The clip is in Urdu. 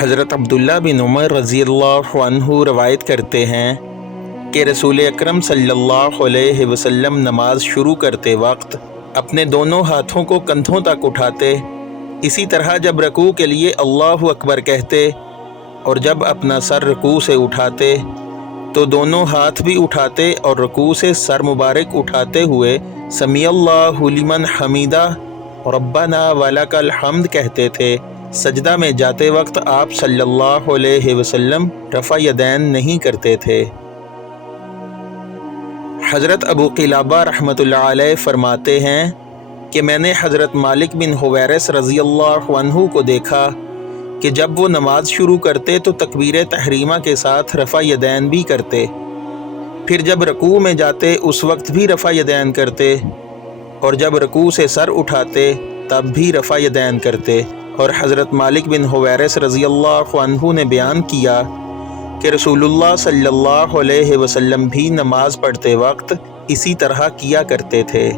حضرت عبداللہ بن عمر رضی اللہ عنہ روایت کرتے ہیں کہ رسول اکرم صلی اللہ علیہ وسلم نماز شروع کرتے وقت اپنے دونوں ہاتھوں کو کندھوں تک اٹھاتے، اسی طرح جب رکوع کے لیے اللہ اکبر کہتے اور جب اپنا سر رکوع سے اٹھاتے تو دونوں ہاتھ بھی اٹھاتے اور رکوع سے سر مبارک اٹھاتے ہوئے سمیع اللہ لمن حمیدہ ربنا ولک الحمد کہتے تھے۔ سجدہ میں جاتے وقت آپ صلی اللہ علیہ وسلم رفع یدین نہیں کرتے تھے۔ حضرت ابو قلابہ رحمۃ اللہ علیہ فرماتے ہیں کہ میں نے حضرت مالک بن حویرث رضی اللہ عنہ کو دیکھا کہ جب وہ نماز شروع کرتے تو تکبیر تحریمہ کے ساتھ رفع یدین بھی کرتے، پھر جب رکوع میں جاتے اس وقت بھی رفع یدین کرتے، اور جب رکوع سے سر اٹھاتے تب بھی رفع یدین کرتے۔ اور حضرت مالک بن حویرث رضی اللہ عنہ نے بیان کیا کہ رسول اللہ صلی اللہ علیہ وسلم بھی نماز پڑھتے وقت اسی طرح کیا کرتے تھے۔